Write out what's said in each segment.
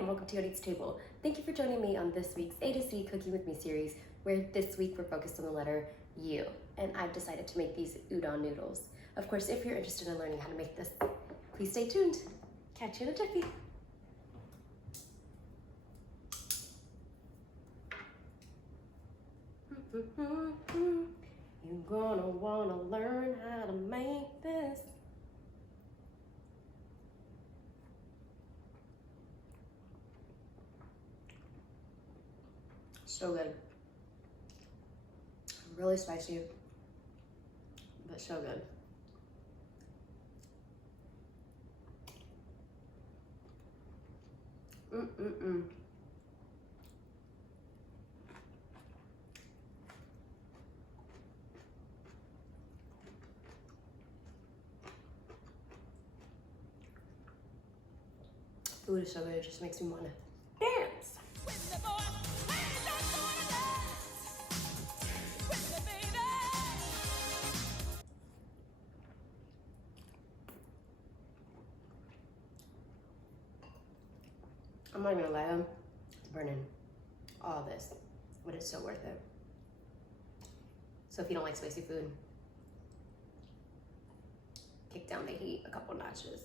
and welcome to Odie's Table. Thank you for joining me on this week's A to Z Cooking With Me series, where this week we're focused on the letter U, and I've decided to make these udon noodles. Of course, if you're interested in learning how to make this, please stay tuned. Catch you in a jiffy. You're gonna wanna learn how to make this. So good. Really spicy, but so good. Food is so good, it just makes me want to dance. I'm not gonna lie, it's burning all this, but it's so worth it. So if you don't like spicy food, kick down the heat a couple notches.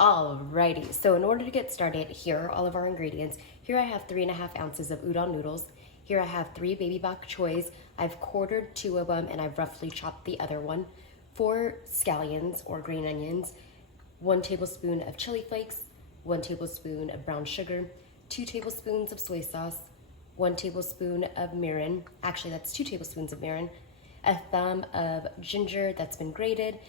Alrighty, so in order to get started, here are all of our ingredients. Here I have 3.5 ounces of udon noodles. Here I have 3 baby bok choys. I've quartered 2 of them and I've roughly chopped the other one. 4 scallions or green onions, 1 tablespoon of chili flakes, 1 tablespoon of brown sugar, 2 tablespoons of soy sauce, 1 tablespoon of mirin, actually that's 2 tablespoons of mirin, a thumb of ginger that's been grated,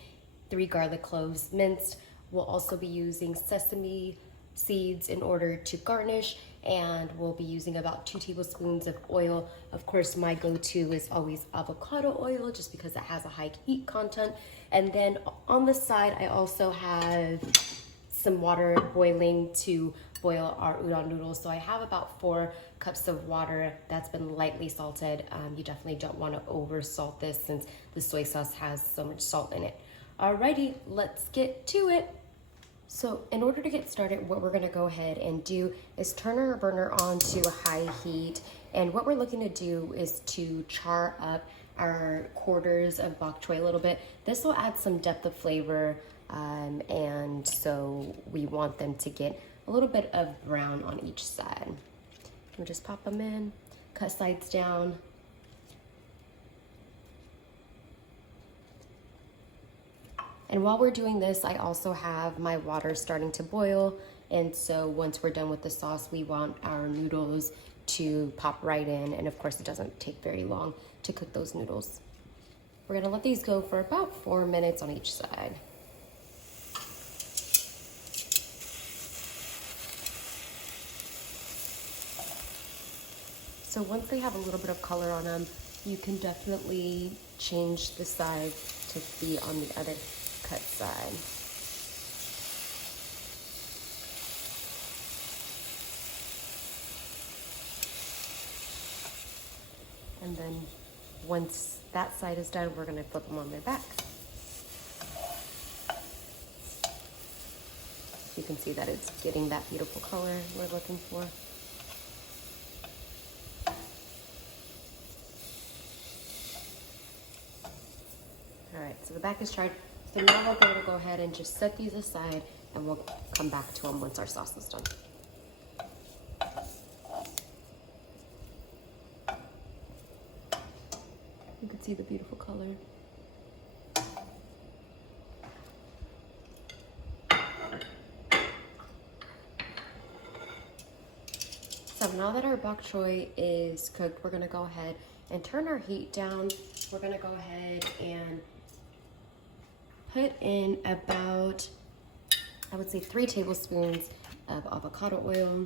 3 garlic cloves minced. We'll also be using sesame seeds in order to garnish, and we'll be using about 2 tablespoons of oil. Of course, my go-to is always avocado oil just because it has a high heat content. And then on the side, I also have some water boiling to boil our udon noodles. So I have about 4 cups of water that's been lightly salted. You definitely don't want to over salt this since the soy sauce has so much salt in it. Alrighty, let's get to it. So in order to get started, what we're gonna go ahead and do is turn our burner on to a high heat. And what we're looking to do is to char up our quarters of bok choy a little bit. This will add some depth of flavor, and so we want them to get a little bit of brown on each side. We'll just pop them in, cut sides down. And while we're doing this, I also have my water starting to boil. And so once we're done with the sauce, we want our noodles to pop right in. And of course, it doesn't take very long to cook those noodles. We're gonna let these go for about 4 minutes on each side. So once they have a little bit of color on them, you can definitely change the side to be on the other cut side. And then once that side is done, we're gonna flip them on their back. You can see that it's getting that beautiful color we're looking for. All right, so the back is charred. So now we're going to go ahead and just set these aside, and we'll come back to them once our sauce is done. You can see the beautiful color. So now that our bok choy is cooked, we're gonna go ahead and turn our heat down. We're gonna go ahead and put in about, I would say 3 tablespoons of avocado oil.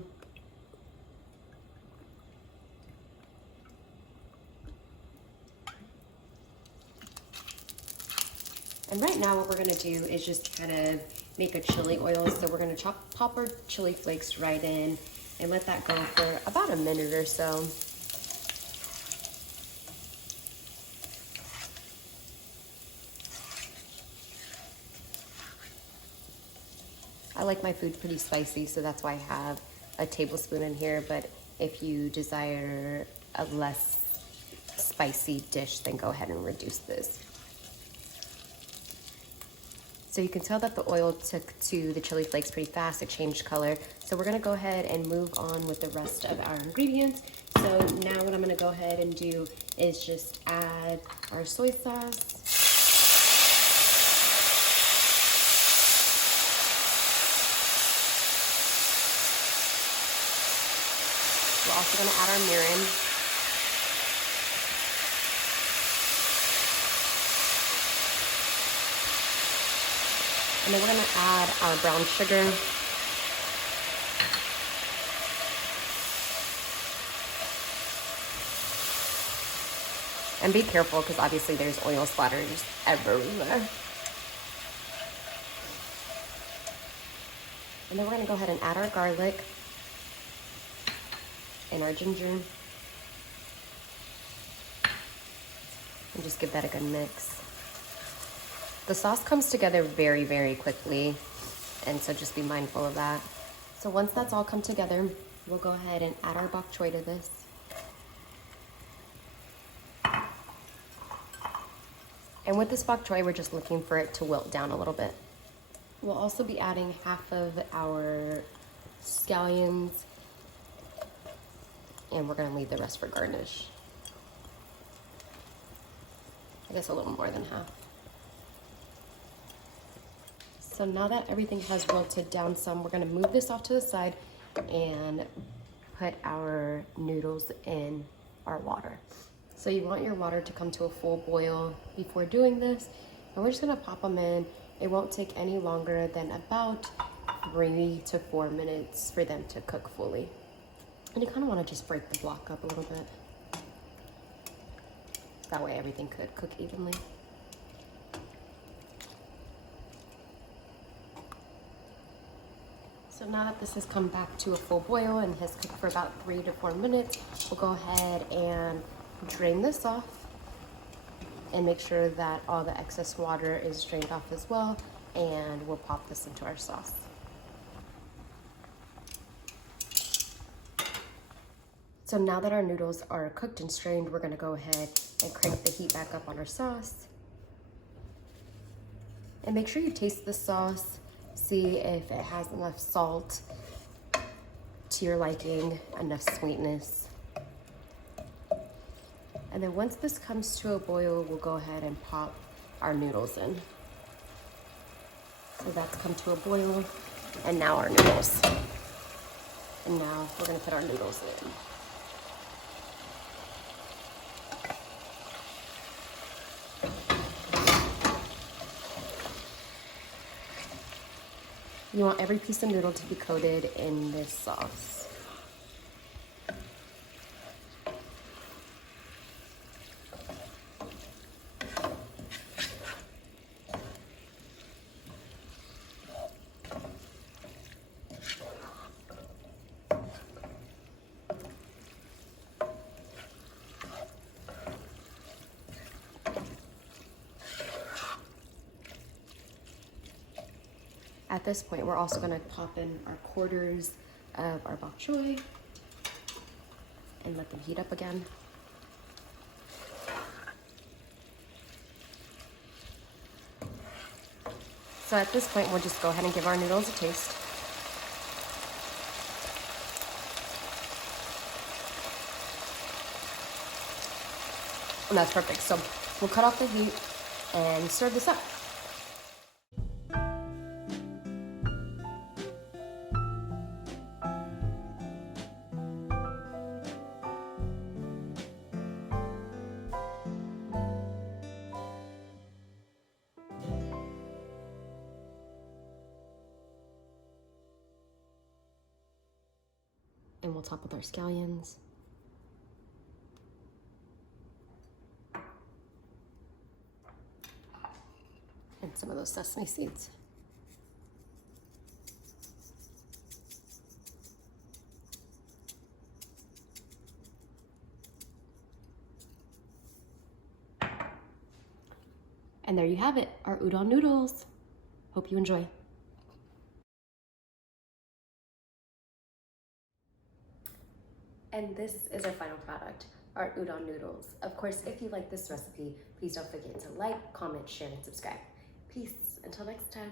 And right now what we're gonna do is just kind of make a chili oil. So we're gonna pop our chili flakes right in and let that go for about a minute or so. I like my food pretty spicy, so that's why I have a tablespoon in here, but if you desire a less spicy dish, then go ahead and reduce this. So you can tell that the oil took to the chili flakes pretty fast. It changed color. So we're gonna go ahead and move on with the rest of our ingredients. So now what I'm gonna go ahead and do is just add our soy sauce. We're also gonna add our mirin. And then we're gonna add our brown sugar. And be careful, because obviously there's oil splatters everywhere. And then we're gonna go ahead and add our garlic and our ginger. And just give that a good mix. The sauce comes together very, very quickly, and so just be mindful of that. So once that's all come together, we'll go ahead and add our bok choy to this. And with this bok choy, we're just looking for it to wilt down a little bit. We'll also be adding half of our scallions, and we're gonna leave the rest for garnish. I guess a little more than half. So now that everything has wilted down some, we're gonna move this off to the side and put our noodles in our water. So you want your water to come to a full boil before doing this. And we're just gonna pop them in. It won't take any longer than about 3 to 4 minutes for them to cook fully. And you kind of want to just break the block up a little bit. That way everything could cook evenly. So now that this has come back to a full boil and has cooked for about 3 to 4 minutes, we'll go ahead and drain this off and make sure that all the excess water is drained off as well, and we'll pop this into our sauce. So now that our noodles are cooked and strained, we're gonna go ahead and crank the heat back up on our sauce. And make sure you taste the sauce, see if it has enough salt to your liking, enough sweetness. And then once this comes to a boil, we'll go ahead and pop our noodles in. So that's come to a boil, and now our noodles. And now we're gonna put our noodles in. You want every piece of noodle to be coated in this sauce. At this point, we're also gonna pop in our quarters of our bok choy and let them heat up again. So at this point, we'll just go ahead and give our noodles a taste. And that's perfect. So we'll cut off the heat and serve this up. And we'll top with our scallions. And some of those sesame seeds. And there you have it, our udon noodles. Hope you enjoy. And this is our final product, our udon noodles. Of course, if you like this recipe, please don't forget to like, comment, share, and subscribe. Peace, until next time.